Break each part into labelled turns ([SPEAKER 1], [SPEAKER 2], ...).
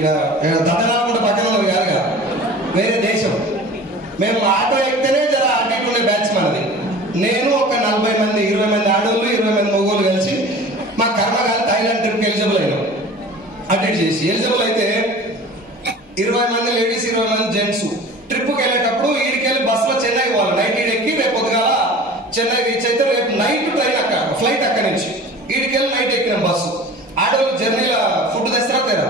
[SPEAKER 1] ఇక ఇక పక్కన ఉన్నది కాదుగా. వేరే దేశం. మేము ఆటో ఎక్కితేనే జర అటు ఉండే బ్యాచ్ మనది నేను ఒక నలభై మంది ఇరవై మంది ఆడోళ్ళు ఇరవై మంది మగోళ్ళు కలిసి మా కర్మగాలి థాయిలాండ్ ట్రిప్కి ఎలిజిబుల్ అయినాం. అటెండ్ చేసి ఎలిజిబుల్ అయితే ఇరవై మంది లేడీస్ ఇరవై మంది జెంట్స్ ట్రిప్కి వెళ్ళేటప్పుడు ఈడికెళ్ళి బస్సులో చెన్నై పోవాలి. నైట్ ఈడెక్కి రేపు పొద్దుగాల చెన్నై రీచ్ అయితే రేపు నైట్ ట్రైన్ అక్క ఫ్లైట్ అక్కడి నుంచి ఈడికెళ్ళి నైట్ ఎక్కినాం బస్సు ఆడోళ్ళు జర్నీలో ఫుడ్ తెస్తారా తెరా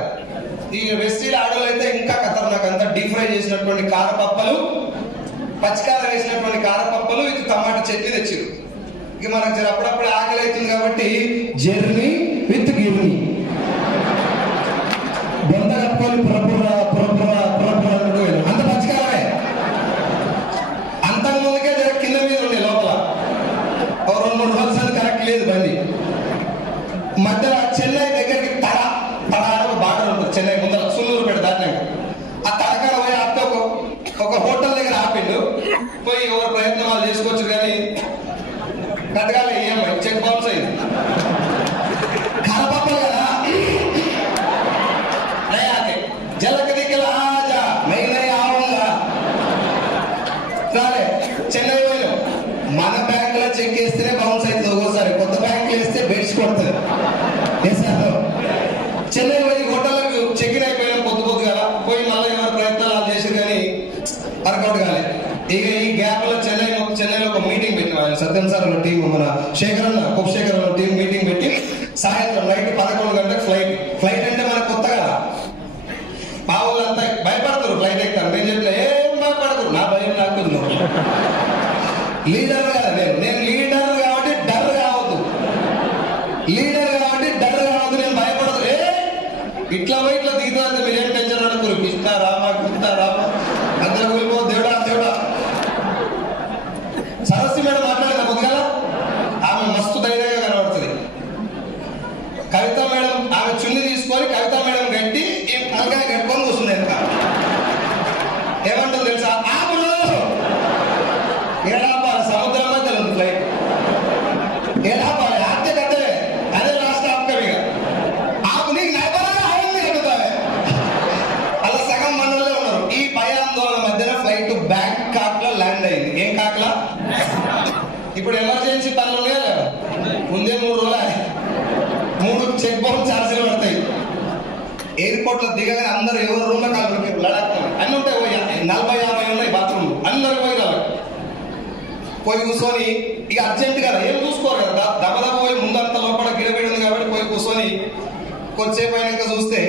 [SPEAKER 1] ఈ వెస్టీల ఆడోళ్ళు అయితే ఇంకా ఖతర్నాక్ అంతా డీప్ ఫ్రై చేసినటువంటి కారపప్పలు పచ్చికార వేసినటువంటి కారపప్పలు ఇది టమాటా చట్నీ తెచ్చారు ఇక మనకు అప్పుడప్పుడు ఆకలి అవుతుంది కాబట్టి జర్నీ విత్ గిర్నీ బొంద కప్పుకొని పురపుర పురపుర పురపుర అంటూ వెళ్ళాం. అంత పచ్చికారమే అంతకు ముందుకే జర కింద మీద ఉండే లోపల ఓ రెండు మూడు రోజులు కరెక్ట్ లేదు బండి మధ్యలో చెన్నై దగ్గరికి తడ తడ అని ఒక బార్డర్ ఉంటుంది చెన్నై ముందర సుల్లూరు పెడ దాటినాక ఆ తడకాడ పోయి అత్త ఒక ఒక హోటల్ దగ్గర ఆపిండు పోయి ఎవరు ప్రయత్నం వాళ్ళు చేసుకోవచ్చు కానీ కట్టగాల ఈఎంఐ చెక్ బౌన్స్ అయింది కరపప్పలు కదా నయా ఆకే జలక దిక్కల ఆజా నై నై ఆవుంగా చెన్నైలో చెన్నై మన బ్యాంక్లో చెక్ వేస్తేనే బౌన్స్ అవుతుంది ఒక్కోసారి. కొత్త బ్యాంక్ వేస్తే బెడ్స్ కొడుతుంది. చెన్నై పోయి హోటల్కి చెక్ ఇన్ అయిపోయినాం పొద్దు పొద్దు కదా పోయి మళ్ళీ ఎవరి ప్రయత్నాలు వాళ్ళు కానీ వర్కౌట్ కాలే. ఇక ఈ గ్యాప్లో చెన్నై చెన్నైలో ఒక మీటింగ్ పెట్టిన సత్యం సార్ టీం మన శేఖర్ అన్న కుప్శేఖర్ అన్న టీం మీటింగ్ పెట్టి సాయంత్రం నైట్ పదకొండు గంటలకు ఫ్లైట్ ఫ్లైట్ అంటే మనకు కొత్త కదా. మా వాళ్ళంతా భయపడతారు. ఫ్లైట్ ఎక్కుతారు. నేను చెప్పిన ఏం భయపడతారు? నా భయం నాకు. లీడర్ కదా నేను నేను లీడర్ కాబట్టి డర్ కావద్దు. లీడర్ కాబట్టి డర్ కావద్దు నేను భయపడదు. ఏ? ఇట్లా పోయి ఇట్లా దిగుతుంది మీరేం టెన్షన్ అనుకోరు కృష్ణ రామ కృష్ణ రామ. అందరూ వెళ్ళిపో దేవుడా దేవుడా. సరస్సు మేడం మాట్లాడదా పొద్దుగల ఆమె మస్తు ధైర్యంగా కనబడుతుంది. కవిత మేడం ఆమె చున్నీ తీసుకొని కవిత మేడం గట్టి ఈ తలకాయ కట్టుకొని కూర్చుంది వెనక ఏమంటుంది తెలుసా ఆపులు ఏడాపాలి సముద్రం మధ్యలో ఉంది ఫ్లైట్ ఏడాపాలి ఆర్తే కట్టలే అదే లాస్ట్ ఆపుకం ఇక ఆపు నీకు నడపరాగా ఆయింది కట్టుతావే అలా సగం మనలో ఉన్నారు ఈ భయాందోళన మధ్యన ఫ్లైట్ బ్యాంకాక్లో ల్యాండ్ అయింది ఏం కాక్లా ఇప్పుడు ఎమర్జెన్సీ పనులు ఉన్నాయా లేదా? ముందే మూడు రోజులు. మూడు చెక్ బౌన్స్ ఛార్జీలు పడతాయి. ఎయిర్పోర్ట్లో దిగగానే అందరూ ఎవరు రూమ్లో కాలు లడాక్ అన్ని ఉంటాయి ఓ నలభై యాభై ఉన్నాయి బాత్రూమ్ అందరు పోయి కావాలి పోయి కూర్చొని ఇక అర్జెంట్ కదా ఏం చూసుకోరు కదా దబ దబ పోయి ముందంత లోపల గిడబడి ఉంది కాబట్టి పోయి కూర్చొని కొంచెంసేపు అయినాక చూస్తే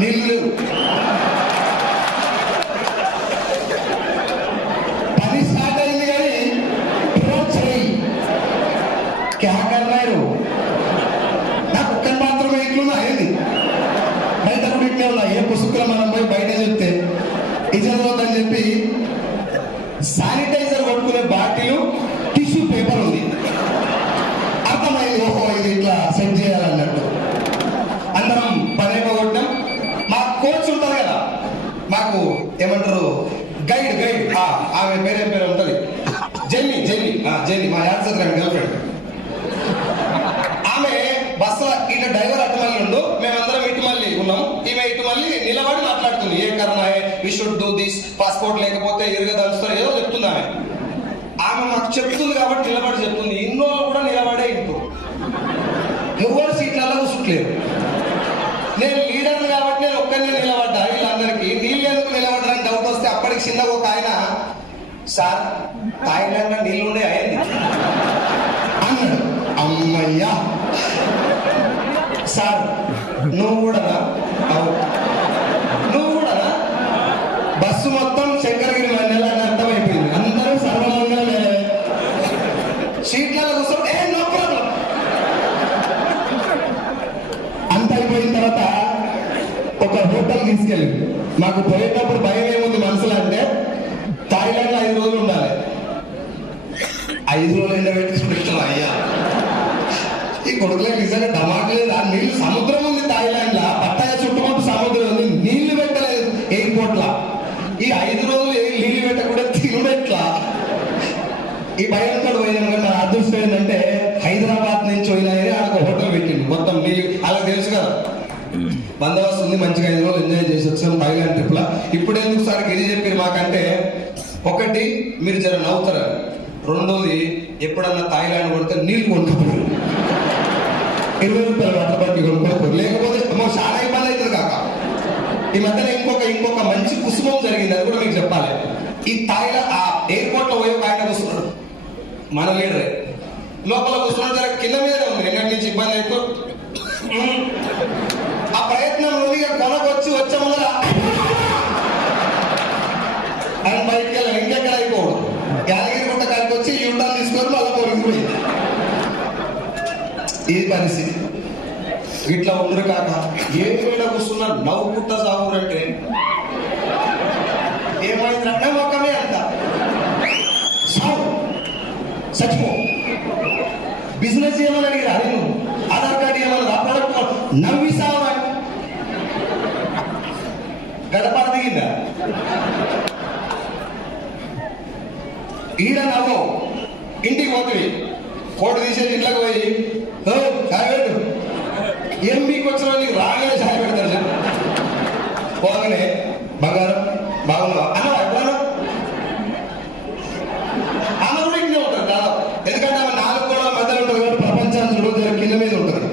[SPEAKER 1] నీళ్ళు లేవు పని స్టార్ట్ అయింది కానీ "డ్రోన్ చేయి క్యా కర్నారు నాకు ఒక్క మాత్రమే ఇట్లున్నా ఏంది బయట కూడా ఇట్లే మనం పోయి బయట చెప్తే ఇజరవద్దని చెప్పి శానిటైజర్ కొట్టుకునే బాటిల్ టిష్యూ పేపర్ ఉంది. అర్థమైంది ఓహో ఇది ఇట్లా సెట్ చేయాలన్నట్టు. అందరం పని కొట్టాం మా కోచ్ ఉంటారు కదా మాకు ఏమంటారు గైడ్ గైడ్ ఆ, ఆమె పేరే పేరు ఉంటుంది? జెన్నీ జెన్నీ ఆ, జెన్నీ మా యాడ్సర్ గర్ల్ ఫ్రెండ్ ఆమె బస్సులో ఇట్లా డ్రైవర్ అటు మళ్ళీ ఉండు మేమందరం ఇటు మళ్ళీ ఉన్నాం ఈమె ఇటు మళ్ళీ నిలబడి మాట్లాడుతుంది ఏ కర్మ we should do this passport లేకపోతే ఇరుగ దంచుతారు ఏదో చెప్తుంది ఆమె ఆమె మాకు చెప్తుంది కాబట్టి నిలబడి చెప్తుంది ఇన్నో కూడా నిలబడే ఇంటూ ఎవరు సీట్లలో కూర్చుంటలేరు నేను లీడర్ కాబట్టి నేను ఒక్కనే నిలబడ్డా వీళ్ళందరికీ నీళ్ళు ఎందుకు నిలబడ్డారని డౌట్ వస్తే చిన్న ఒక ఆయన సార్ థాయిలాండ్లో నీళ్ళు ఉండే అన్నాడు. అమ్మయ్యా! సార్ నువ్వు కూడా అవు. నువ్వు కూడా బస్సు మొత్తం శంకరగిరి మండలి అని అర్థమైపోయింది అందరూ సర్వమంగళ సీట్లలో కూర్చొని ఏ నో ప్రాబ్లం అంత అయిపోయిన తర్వాత ఒక హోటల్ తీసుకెళ్ళి. నాకు పోయేటప్పుడు భయం ఏముంది మనసులో అంటే థాయిలాండ్లో ఐదు రోజులు ఉండాలి. ఐదు రోజులు ఎండబెట్టి అయ్యా. ఈ కొడుకులకు నిజంగా డమాట్ లేదు ఆ సముద్రం ఉంది థాయిలాండ్ లా పట్టాయ చుట్టుముట్టు సముద్రం ఉంది. నీళ్ళు పెట్టలేదు ఎయిర్పోర్ట్ లా ఈ ఐదు రోజులు నీళ్ళు పెట్టకుండా తినబెట్లా. ఈ భయంతో పోయినాం. కదా అదృష్టం ఏంటంటే హైదరాబాద్ నుంచి పోయినా ఆడ ఒక హోటల్ పెట్టింది మొత్తం నీళ్ళు అలా తెలుసు కదా బందోబస్తు ఉంది మంచిగా ఐదు రోజులు ఎంజాయ్ చేసి వచ్చాం థైలాండ్ ట్రిప్ లా. ఇప్పుడు ఎందుకు సార్ ఇది చెప్పారు మాకంటే ఒకటి మీరు జర నవ్వుతారు? రెండోది ఎప్పుడన్నా థాయిలాండ్ కొడితే నీళ్ళు కొనుక్కోరు ఇరవై రూపాయలు వాటర్ బాటిల్ కొనుక్కోరు లేకపోతే చాలా ఇబ్బంది అవుతుంది కాక. ఈ మధ్యన ఇంకొక ఇంకొక మంచి కుసుమం జరిగింది అది కూడా మీకు చెప్పాలి. ఈ థాయిలాండ్ ఆ ఎయిర్పోర్ట్లో పోయి ఒక ఆయన కూర్చున్నాడు. మన లీడరే. లోపల కూర్చున్నాడు జర కింద మీదనే ఉంది. ఎక్కడి నుంచి ఇబ్బంది అవుతుంది? ఆ ప్రయత్నం నుండి ఇక కొనకు వచ్చి వచ్చే ముందర. ఆయన బయటికి వెళ్ళాలి ఇంకెక్కడ అయిపోడు. యాదగిరి గుట్ట కాడికి వచ్చి యూటర్న్ తీసుకొని మళ్ళీ పోయింది ఇది పరిస్థితి. ఇట్లా ఉండరు కాక ఏ వేళ కూర్చున్నా నవ్వుకుంటా సాగురంటే? ఏమైంది అంటే మొక్కమే అంట సాగు సచిపో బిజినెస్ ఏమని అడిగిరా? నేను ఆధార్ కార్డు ఏమన్నా నవ్వి ఈడ నవ్వు. ఇంటికి పోతుంది. ఫోటో తీసేసి ఇంట్లోకి పోయి. "ఓ, చాయ్ ఏం మీకు వచ్చిన నీకు రాగానే చాయ్ పెడతారు పోగానే బంగారం బాగున్నావా అన్న ఎప్పుడన్నా ఆమె కూడా ఇక్కడే ఉంటుంది దాదాపు ఎందుకంటే ఆమె నాలుగు గోడల మధ్యలో ఉంటుంది కాబట్టి ప్రపంచాన్ని చూడదు కింద మీద ఉంటుంది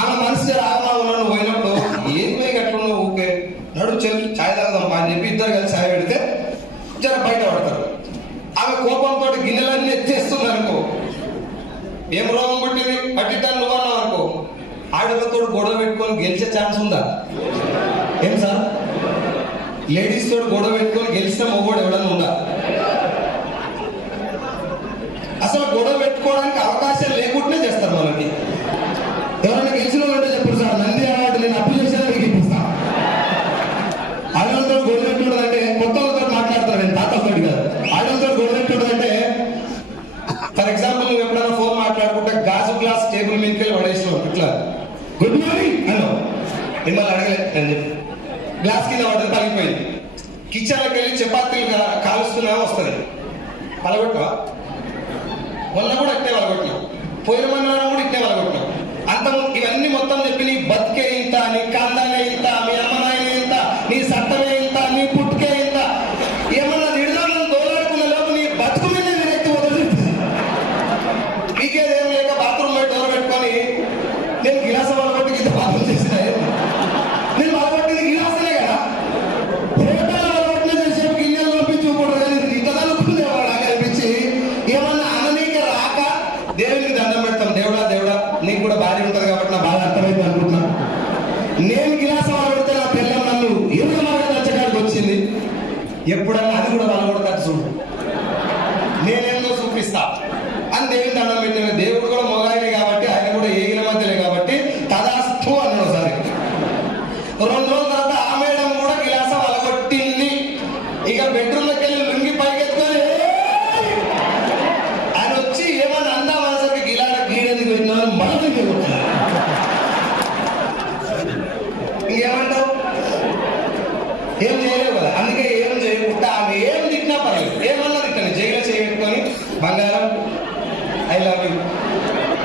[SPEAKER 1] ఆమె మనసు జర ఆగమా ఉన్నాను పోయినప్పుడు ఏం పోయి అట్లున్నావు ఊకే నడు చెల్లి ఛాయ్ తాగుదాం అని చెప్పి ఇద్దరు కలిసి ఛాయ్ పెడితే జర బయట పడతారు ఆమె కోపంతో గిన్నెలన్నీ ఎత్తేస్తుంది అనుకో ఏం రోగం పుట్టింది పట్టిద్దాన్ని నువ్వు అన్నావు అనుకో ఆడలతో గొడవ పెట్టుకొని గెలిచే ఛాన్స్ ఉందా? ఏం సార్? లేడీస్ తోడు గొడవ పెట్టుకొని గెలిచిన మొగోడు ఎవడన్నా ఉందా? అసలు గొడవ పెట్టుకోవడానికి అవకాశం లేకుండానే చేస్తారు మనకి. ఎవరైనా గెలిచిన వాళ్ళు చెప్పారు సార్ నంది అన్నట్టు నేను అప్పు చేశాను మీకు ఇప్పిస్తా. ఆడవాళ్ళతో గొడవ పెట్టుకుంటుందంటే కొత్త వాళ్ళతో మాట్లాడతారు నేను తాతతో కాదు. ఆడవాళ్ళతో గొడవ పెట్టుకుంటుందంటే ఫర్ ఎగ్జాంపుల్ నువ్వు ఎప్పుడైనా ఫోన్ మాట్లాడుకుంటే గాజు గ్లాస్ టేబుల్ మీదకి వెళ్ళి పడేసినావు ఇట్లా. గుడ్ మార్నింగ్ హలో మిమ్మల్ని అడగలే అని చెప్పి. గ్లాస్ కింద పడ్డది పగిలిపోయింది. కిచెన్లోకి వెళ్ళి చపాతీలు కాలుస్తున్నా వస్తుంది. పలగొట్టవా? మొన్న కూడా ఇట్టే వలగొట్టినాం పోయిన మొన్న కూడా ఇట్టే వలగొట్టినాం అంత ఇవన్నీ మొత్తం చెప్పి బతికే ఇంత అని కాందా ఇంత మీ అమ్మనాయన ఇంత నీ సట్టమే ఇంత నీ పుట్టుకే ఇంత ఏమన్నా నిడుదలను దోలాడుకున్న లోపు నీ బతుకు మీద విరక్తి వదిలింది మీకేదేం లేక బాత్రూమ్ పోయి డోర్ పెట్టుకొని నేను గిలాస వలగొట్టి ఇంత బాత్రూమ్ చేసిన నేను వలగొట్టింది గిలాసనే కదా హోటల్ వలగొట్టిన చేసే గిన్నెలు లోపి చూపడం ఇంత తలుపుకుందేవాడు నాకు అనిపించి ఏమన్నా అననీక రాక దేవునికి దండం పెడతాం దేవుడా దేవుడా నీకు కూడా భార్య ఉంటది కాబట్టి నా బాగా అర్థమైంది అనుకుంటున్నా నేను గిలాసం పెడితే నా పిల్లలు నన్ను ఇరుగు మార్గం నచ్చడానికి వచ్చింది ఎప్పుడన్నా అది కూడా వాళ్ళు కూడా చూడు నేనేందో చూపిస్తా అని దేవుని దండం పెట్టిన దేవుడు కూడా మొగాయనే కాబట్టి ఆయన కూడా ఏగిన మధ్యలే కాబట్టి తదాస్తు అన్నాడు ఒకసారి రెండు రోజుల తర్వాత ఆ మేడం కూడా గిలాసం అలగొట్టింది ఇక బెడ్రూమ్లోకి వెళ్ళి లుంగి పైకెత్తుకొని "ఏయ్!" ఆయన వచ్చి ఏమన్నా అందా మనసుకి గిలాడ గీడేందుకు పెట్టినా మనసు ఇంకేమంటావు ఏం చేయలేవు కదా అందుకే ఏం చేయకుండా ఆమె ఏం తిట్టినా పర్లేదు ఏమన్నా తిట్టండి జైలు చేయబెట్టుకొని బంగారం ఐ లవ్ యూ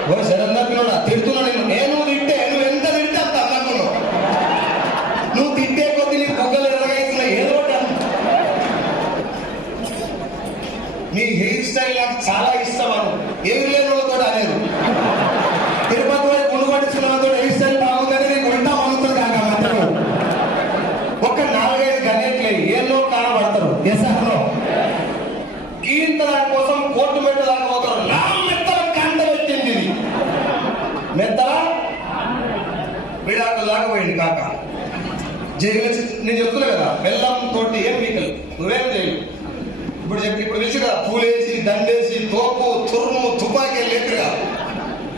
[SPEAKER 1] ఓ సడన్గా పిల్లడా తిడుతున్నా నేను నేను తిట్టే నువ్వు ఎంత తిడితే అంత అందంగా ఉన్నావు నువ్వు తిట్టే కొద్ది నీ బొగ్గలు ఎర్రగైతున్నా ఏదో ఒకటి అను. నీ హెయిర్ స్టైల్ నాకు చాలా ఇష్టం అను ఏమి లేని వాళ్ళతో అనేది తిరుపతి పోయి గుండు పట్టించుకున్న వాళ్ళతో హెయిర్ స్టైల్ బాగుందని నేను కొంటా అనుతుంది కాక మాత్రం ఒక నాలుగైదు గణేట్లే ఏదో కానబడతారు దాని కోసం కోర్టు మెట్టు దాకా పోతారు. నా మెత్తల కంట పెట్టింది ఇది. మెత్తల విడాకులు దాకా పోయింది కాక. జైలు నేను చెప్తున్నా కదా బెల్లం తోటి ఏం పీకలు నువ్వేం చేయవు ఇప్పుడు చెప్పి ఇప్పుడు తెలుసు కదా పూలేసి దండేసి తోపు తురుము తుపాకీ లేదుగా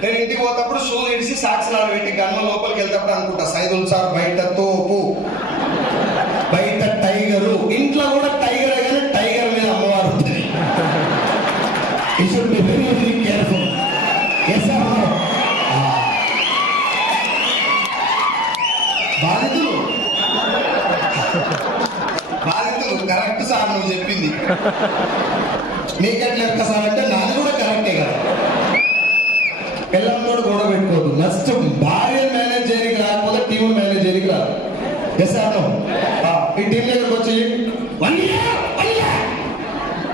[SPEAKER 1] నేను ఇంటికి పోతప్పుడు షూ ఇడిసి సాక్షినాలు పెట్టి గన్మ లోపలికి వెళ్తప్పుడు అనుకుంటా సైదుల్ సార్ బయట తోపు. బయట టైగరు. ఇంట్లో కూడా నీకెట్లా లెక్క సార్ అంటే నాది కూడా కరెక్టే కదా. పిల్లలతో గొడవ పెట్టుకోవద్దు. నెక్స్ట్ భార్య మేనేజ్ చేయడానికి రాకపోతే టీం మేనేజ్ చేయడానికి రాదు. ఎస్ నో ఈ టీం దగ్గరకు వచ్చి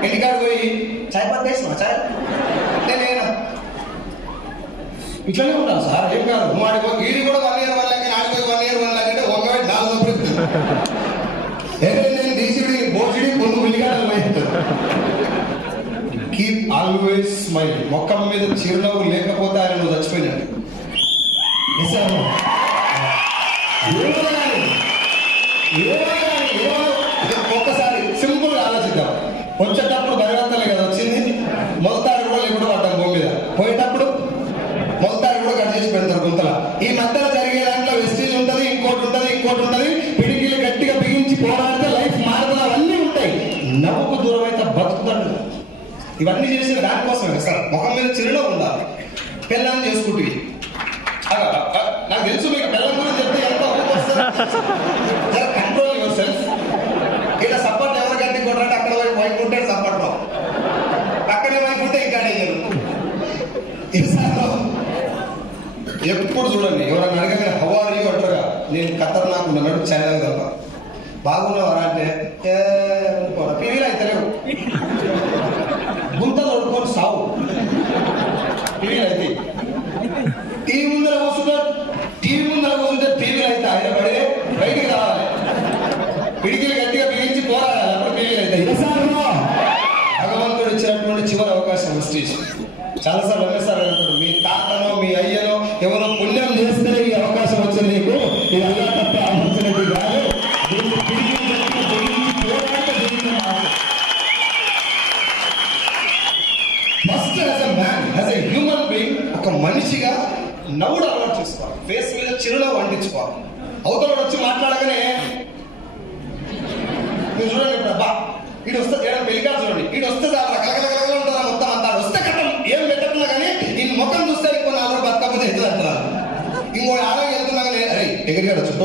[SPEAKER 1] ఇంటికాడ పోయి చాయ్ పత్తి వేసిన చాయ్? నేను ఇట్లనే ఉంటాను సార్ ఏం కాదు. నువ్వు ఆడిపో కూడా వన్ ఇయర్ వన్ లాగా ఆడిపోయి వన్ ఇయర్ వన్ లాగా అంటే ఒక నాలుగు కీప్ ఆల్వేస్ స్మైల్ మొక్కం మీద చిరునవ్వు లేకపోతే ఆయన నువ్వు చచ్చిపోయినట్టు నిజాము. నవ్వుకు దూరం అయితే బతుకుతాడు. ఇవన్నీ చేసిన దానికోసమే. సార్ ముఖం మీద చిరునవ్వు ఉండాలి. పిల్లల్ని చేసుకుంటే. నాకు తెలుసు మీకు పిల్లల గురించి చెప్తే ఎంత కంట్రోల్ యువర్ సెల్ఫ్ ఇలా సపోర్ట్ ఎవరు గట్టి కొట్టాడు అక్కడ వైపు వైపు ఉంటే సపోర్ట్ రావు అక్కడే వైపు ఉంటే ఇంకా ఎప్పుడు చూడండి. ఎవరైనా అడగగానే హవారు అంటారుగా. నేను ఖతర్నాక్ ఉన్నాడు ఛానల్ తప్ప బాగున్నావరా అంటే పీవీలు అయితే లేవు గుంత తోడుకొని సావు టీవీలు అయితే మొత్తం చూస్తే ఇంకో నాలుగు బతకపోతే ఎదురు అంటారు ఇంకో ఆరోగ్యం వెళ్తున్నా అరే ఎగిరి ఎగిరిగాడు చుట్టూ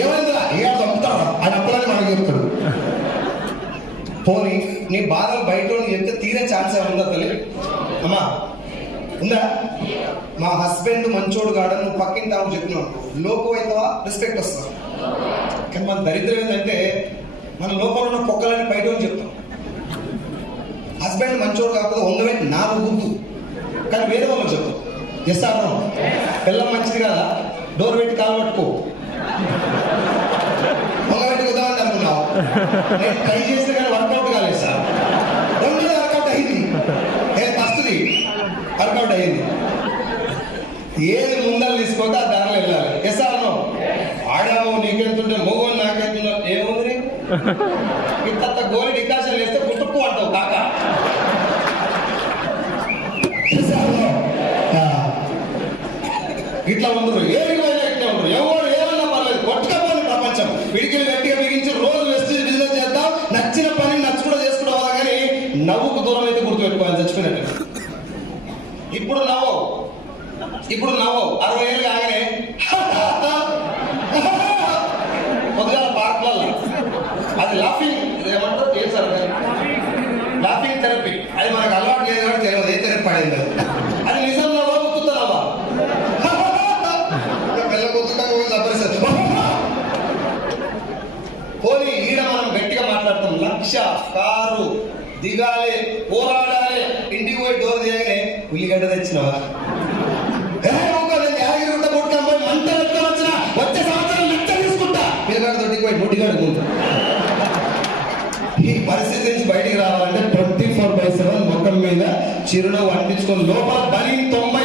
[SPEAKER 1] ఏమైందిరా? ఏ చంపుతాడు అని అప్పుడని మనకు చెప్తాడు. పోనీ నీ బాధలు బయట ఉండి చెప్తే తీరే ఛాన్స్ ఏముందా తల్లి? అమ్మా ఉందా? మా హస్బెండ్ మంచోడు కాడని నువ్వు పక్కింటి ఆమె చెప్పినావు. లోపం అవుతావా రెస్పెక్ట్ వస్తావా కానీ మన దరిద్రం ఏంటంటే మన లోపల ఉన్న పొక్కలని బయట చెప్తాం. హస్బెండ్ మంచోడు కాకపోతే వంగబెట్టి నా గుర్తు కానీ వేరే వాళ్ళు చెప్పు. ఎస్ అర్థం పిల్లం మంచిది కదా? డోర్ పెట్టి కాలు పట్టుకో. వంగబెట్టి అనుకున్నావు నేను ట్రై చేస్తే కానీ వర్కౌట్ కాలేదు సార్ రెండు వర్కౌట్ అయింది. ఏ వస్తుంది వర్కౌట్ అయింది. ఏది ముందర తీసుకోతే ఆ దారిలో వెళ్ళాలి. ఎస్ అన్నో నీకెళ్తుంటే నీకెంతుంటే మగో నాకెంతుంటే ఏముంది? ఇంత గోలి డికాషన్ వేస్తే పుట్టుకు అంటావు కాక. ఇట్లా ఉండరు ఏది పోయినా ఇట్లా ఉండరు ఎవరు ఏమన్నా పర్లేదు కొట్టుకపోని ప్రపంచం. విడికిలు గట్టిగా బిగించి రోజు వెస్ట్ బిజినెస్ చేద్దాం నచ్చిన పని నచ్చు కూడా చేసుకోవడం కానీ నవ్వుకు దూరం అయితే గుర్తుపెట్టుకోవాలి చచ్చిపోయినట్టు ఇప్పుడు నవ్వు ఇప్పుడు నవ్వు అరవై ఏళ్ళు కాగానే పొద్దుగాల పార్క్లలో అది లాఫింగ్ ఏమంటారు ఏం సార్ లాఫింగ్ థెరపీ అది మనకు అలవాటు లేదు కాబట్టి తెలియదు ఏ థెరపీ పడింది అది. అది నిజం నవ్వా గుర్తుతున్నావా పిల్ల గుర్తుగా జబర్దస్త్ పోనీ ఈడ మనం గట్టిగా మాట్లాడతాం లక్ష కారు దిగాలి పోరాడాలి ఇంటికి పోయి డోర్ తీయగానే ఉల్లిగడ్డ తెచ్చినవా ఏ ఊరుకో, నేను యాదగిరి గుట్ట పుట్టుకొని పోయి మంట పెట్టుకొని వచ్చిన వచ్చే సంవత్సరం లెక్క తీసుకుంటా పిల్లగాడు దొడ్డికి పోయి నోటిగా ముందు ఈ పరిస్థితి నుంచి బయటికి రావాలంటే ట్వంటీ ఫోర్ బై సెవెన్ ముఖం మీద చిరునవ్వు అంటించుకొని లోపల బలి తొంభై